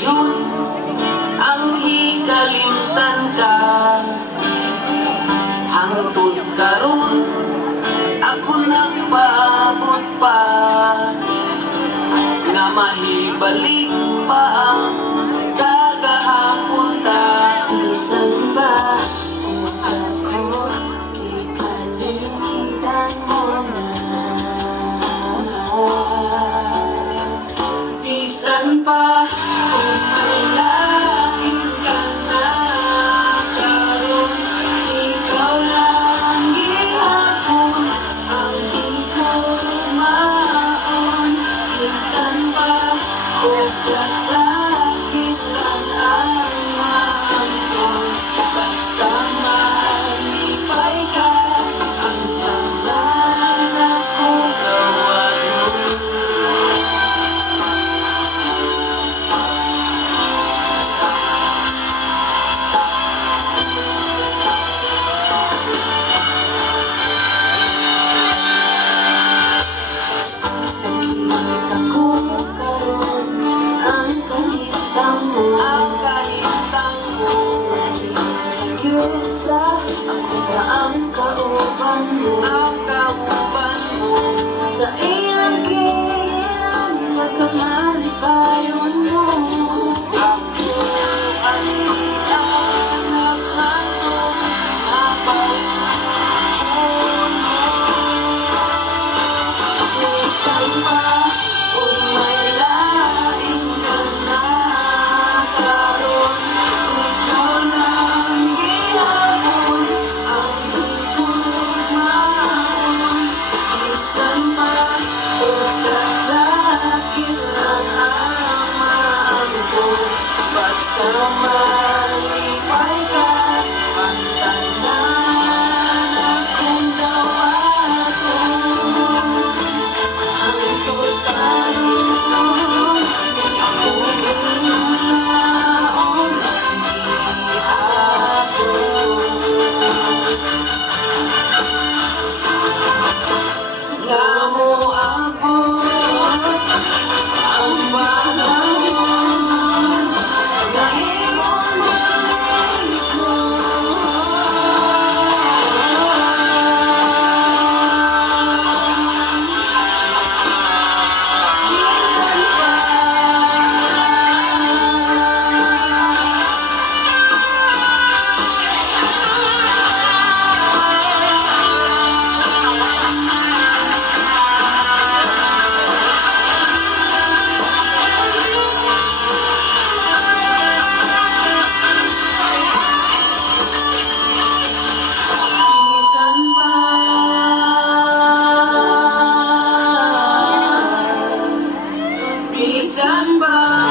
ngayon ang hikalimtan ka. Hangtod karon ako nagpaabot pa, nga mahibalik pa ang kagahapon ta. Bisan ba kung ako kikalimutan mo na? Bisan pa kung may lain ka na, karon ikaw lang gihapon ang higugmaon. Bisan pa kung kasakit lang ang maamon, basta malipay ka ang tanan akong gawin. Nakita ko karon ang kahitang mo, Ang kahintang mo, nagyo sa ako ba ang kauban mo. ang kauban mo, Sa iyang kiyan pagkamalipayon mo. ako ang anak nandong napauhon mo. Minsan pa kung may lain ka na, karon ikaw lang gihapon ang higugmaon. Minsan pa kung kasakit lang ang maamon, basta malipay ka ang tanan akong gawaton. Hangtod karon ako gihapon, nga moabot ang panahon nga imong malikon. Bisan pa Bisan pa Bisan ba